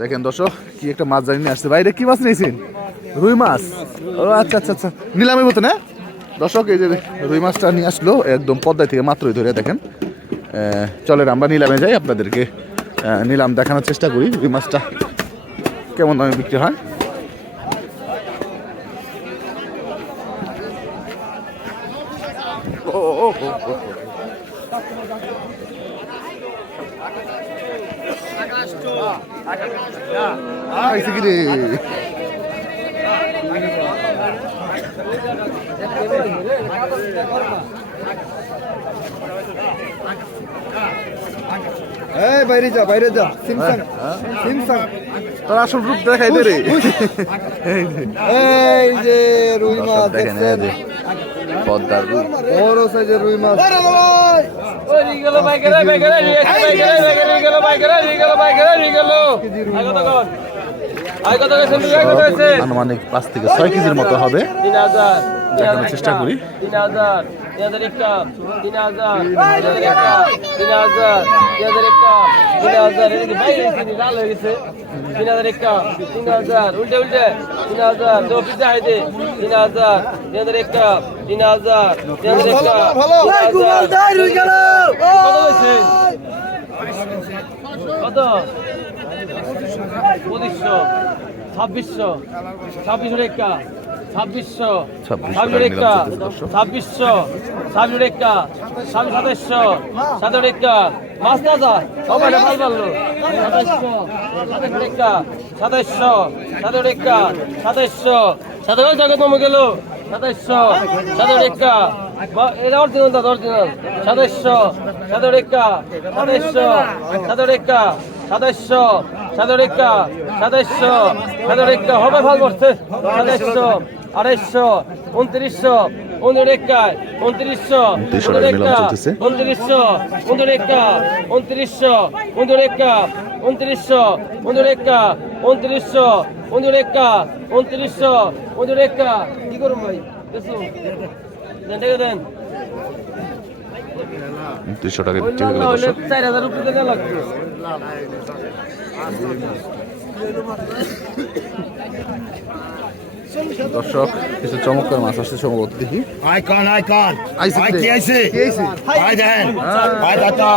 দেখেন দর্শক কি একটা মাছ জানি নিয়ে আসছে। বাইরে কি মাছ নিয়েছেন? রুই মাছ। ও আচ্ছা আচ্ছা আচ্ছা। নিলামের মতো না দর্শক এই যে রুই মাছটা নিয়ে আসলো একদম পদ্মায় থেকে মাত্রই ধরে দেখেন। চলেন আমরা নিলামে যাই আপনাদেরকে নিলাম দেখানোর চেষ্টা করি রুই মাছটা কেমন দামে বিক্রি হয়। ও, ও, ও, কি রে এই বাইরে যা বাইরে যা। সিমসাং সিমসাং। তোর আসল রূপ দেখাই দে রে। এই যে রুই মাছ দেখেন এই যে পদ্মার রুই বড় সাইজের রুই মাছ। আনুমানিক পাঁচ থেকে ছয় কেজির মতো হবে দেখানোর চেষ্টা করি তিন হাজার তিন হাজার একটা তিন হাজার তিন হাজার একটা তিন হাজার তিন হাজার একটা তিন হাজার এদিকে লাল হয়ে গেছে তিন হাজার একটা তিন হাজার উল্টে উল্টে তিন হাজার তো পিঠা হাইতে তিন হাজার তিন হাজার একটা তিন হাজার। তিন হাজার একটা কত পঁচিশশো ছাব্বিশশো ছাব্বিশশো একটা ছাব্বিশশো 2600 ছাব্বিশ একটা। ছাব্বিশশো ছাব্বিশ একটা ছাব্বিশ সাতাইশশো সাতের একটা মাছ যা সবাই মাল পারল সাতাইশশো সাতের একটা সাতাইশশো সাতের জায়গা কমে গেল সাতাইশশো সাতের একটা এটা অরিজিনাল দাদা অরিজিনাল সাতের একটা সাতাইশশো সাতের একটা হবে ভালো করছে সাতাইশশো আড়াইশো উনত্রিশশো উনত্রিশ একায় উনত্রিশশো উনত্রিশ টাকায় উনত্রিশশো উনত্রিশ একা উনত্রিশশো উনত্রিশ একা উনত্রিশশো উনত্রিশ একা উনত্রিশশো উনত্রিশ একা উনত্রিশশো উনত্রিশ একা কি করুন ভাই? দেন টাকা টাকা বিক্রি হয়ে গেল চার হাজার রুপি টাকা লাগবে। দর্শক কিছু চমৎকার মাছ আসছে সম্ভবত দেখি আইকন আইকন আইছে। কি আইছে? আই দেখেন আই দাদা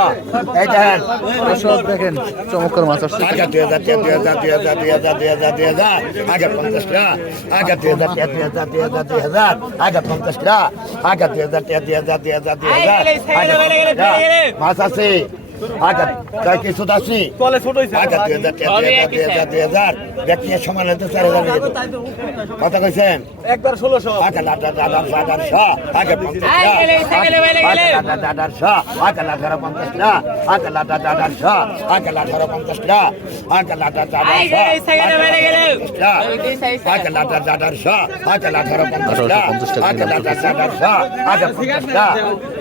এই দেখেন দর্শক দেখেন চমৎকার মাছ আসছে আগে আগে টাকা টাকা মাছ আছে আগে তাই কিছু দাসি আগে দুই হাজার দুই হাজার দুই হাজার ব্যক্তি সমান হতে চার হাজার লেগে যেত। কথা কইছেন একবার ষোলোশো আগে লাটা সাদার শ আগে পঞ্চাশ টাকা আগে লাটা দাদার শ আগে পঞ্চাশ টাকা আগে লাটা দাদার শ আগে আগে লাটা দাদার শ আগে লাটা দাদার শ আগে আগে লাটা দাদার শ আগে আগে লাটা আগে পঞ্চাশ টাকা আগে লাটা দাদার শ আগে লাটার পঞ্চাশ টাকা আগে লাটার শব্দ আঠারো পঞ্চাশ আগে উনিশশো আগে আগে উনিশশো আগে লাটার শব্দ আঠারো পঞ্চাশ আগে উনিশশো আগে লাটার শব্দ আঠারো পঞ্চাশ আগে উনিশশো উনিশশো হ্যাঁ আই মাছ মেলারি কম আগে লাটার শব্দ আঠারো পঞ্চাশ আগে উনিশশো আগে উনিশশো উনিশশো উনিশশো আগে পঞ্চাশ টা আগে উনিশশো উনিশশো উনিশশো পঞ্চাশ আগে দুই হাজার আগে উনিশশো উনিশশো দুই হাজার হ্যাঁ আগে দুই হাজার গিরা আগে উনিশশো পঞ্চাশ আগে দুই হাজার কইছে বেশি আগে দুই হাজার দুই হাজার দুই হাজার দুই হাজার আগে পঞ্চাশ টা সমান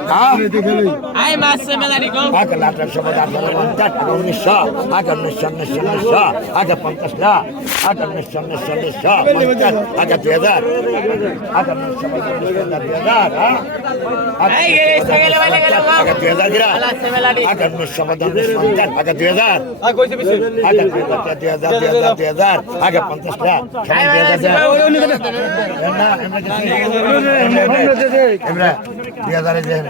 আগে সতেরোশো পঞ্চাশ সতেরো পঞ্চাশ আগে আঠারোশো আগে আঠারোশো পঞ্চাশ উনিশশো আগে উনিশশো উনিশশো উনিশশো আগে পঞ্চাশ হাজার আগে দুই হাজার দুই হাজার পঞ্চাশ আগে দুই হাজার পঞ্চাশ হাজার দুই হাজার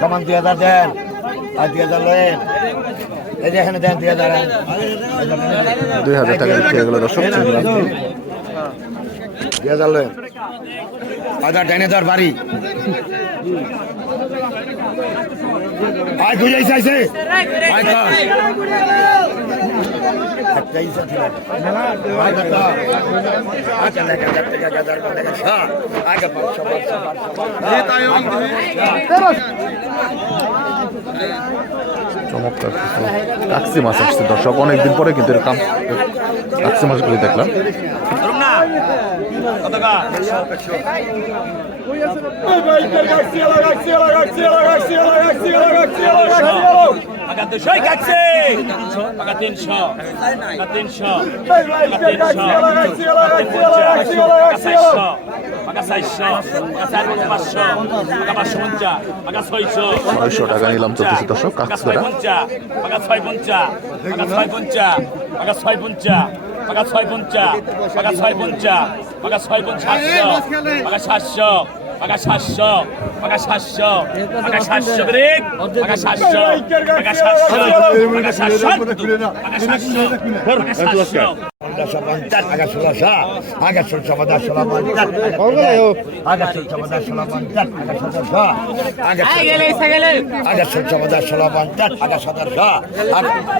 সমান দুই হাজার দেন। আর দুই হাজার লেন এই যে এখানে দেন দুই হাজার। দুই হাজার টাকা দিয়ে গেল দর্শক। দুই হাজার লেন হাজার ডাইনে ধর বাড়ি। আয় ঘুরে চাইছে আয় কর একটা ইসা ছিল আয় পাঁচশো চমৎকার কাকসি মাছ আসছে দর্শক। অনেকদিন পরে কিন্তু এরকম কাকসি মাছগুলি দেখলাম। Paga দুশোই কাটছে পাকা তিনশো পাকা তিনশো ছয়শো টাকা নিলাম চলতেছে দর্শক পাকা কাকসি ছয় পঞ্চা ছয় পঞ্চা ছয় পঞ্চা। পাকা ছয় পঞ্চা পাকা ছয় পঞ্চা পাকা ছয় পঞ্চা পাকা সাতশো পাকা সাতশো পাকা সাতশো পাকা সাতশো ব্রেক পাকা সাতশো পাকা সাতশো পাকা সাতশো পাকা সাতশো পাকা সাতশো পনেরোশো পঞ্চাশ আগে ষোলোশো আগে ষোলশো পঞ্চাশ ষোলো পঞ্চাশ আগে ষোলশো পঞ্চাশ ষোলো পঞ্চাশ আগে সতেরোশো আগে আগে ষোলশো পঞ্চাশ ষোলো পঞ্চাশ আগে সতেরোশো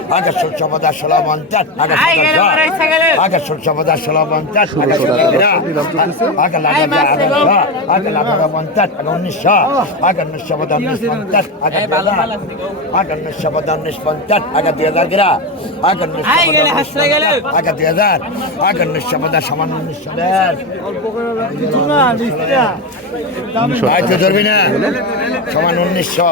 আগে ষোলশো পঞ্চাশ ষোলো পঞ্চাশ আগে সতেরোশো আগে ষোলশো পঞ্চাশ ষোলো পঞ্চাশ আগে সতেরোশো আগে লাগাতে আঠারোশো আগে লাগাতে পঞ্চাশ আগে উনিশশো আগে উনিশশো হাজার আগে উনিশশো পঞ্চাশ পঞ্চাশ আগে দুই হাজার উনিশশো আগে দুই হাজার আগে উনিশশো পঞ্চাশ সমান উনিশশো দেড় ধরবি না সমান উনিশশো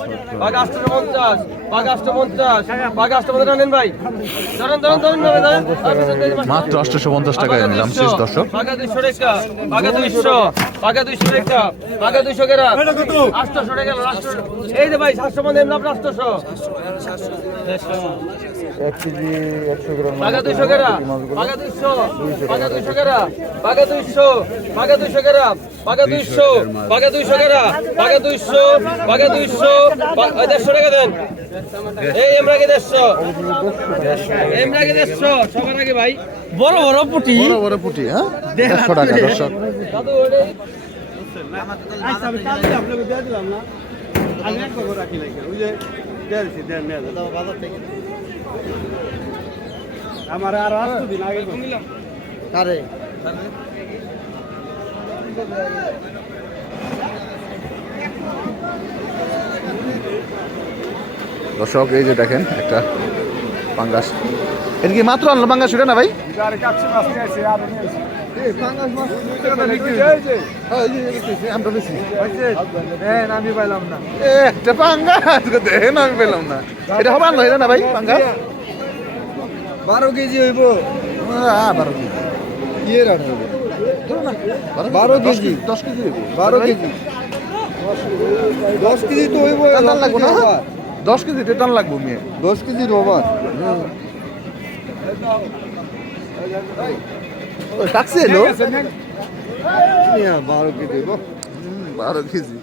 পঞ্চাশ আটশো পঞ্চাশ পাকা আটশো পঞ্চাশ পাকা আটশো পঞ্চাশ। নেন ভাই ধরেন ধরেন ধরেন ধরেন ধরেন। মাত্র আটশোশো পঞ্চাশ টাকায় নিলাম শেষ দর্শক। পাকা দুইশো রেখা পাকা দুইশো পাকা দুইশো রেখা পাকা দুইশো কেরা আটশোশো টাকা এই যে ভাই সাতশো পঞ্চাশ আপনার আটশোশো। পাকা দুইশো কেরা পাকা দুইশো পাকা দুইশো কেরা। পাকা দুইশো পাকা দুইশো কেরা পাকা দুইশো পাকা দুইশো কেরা পাকা দুইশো পাকা দুইশো ওই দেড়শো টাকা দেন। এই দেড়শো? এমরাকে দেড়শো? সবার আগে ভাই। বড় বড় পুটি। বড় বড় পুটি হ্যাঁ? দেড়শো টাকা দর্শক। দাদু ওটাই আমার আর আসতো দিন আগে আরে দর্শক এই যে দেখেন একটা পাঙ্গাস। এটা কি মাত্র আনলো পাঙ্গাস? না ভাই? আমি পাইলাম না। একটা পাঙ্গাস দেখেন আমি পেলাম না এটা হবে আনলো এটা না ভাই। পাঙ্গাস। বারো কেজি হইব। বারো কেজি ইয়ে রান হইব। বারো কেজি। দশ কেজি। বারো কেজি দশ কেজি তো হইব টান লাগবো না। দশ কেজি টান লাগবো মেয়ে দশ কেজির ওভার ওই ট্যাক্সি এলো? বারো কেজি বারো কেজি।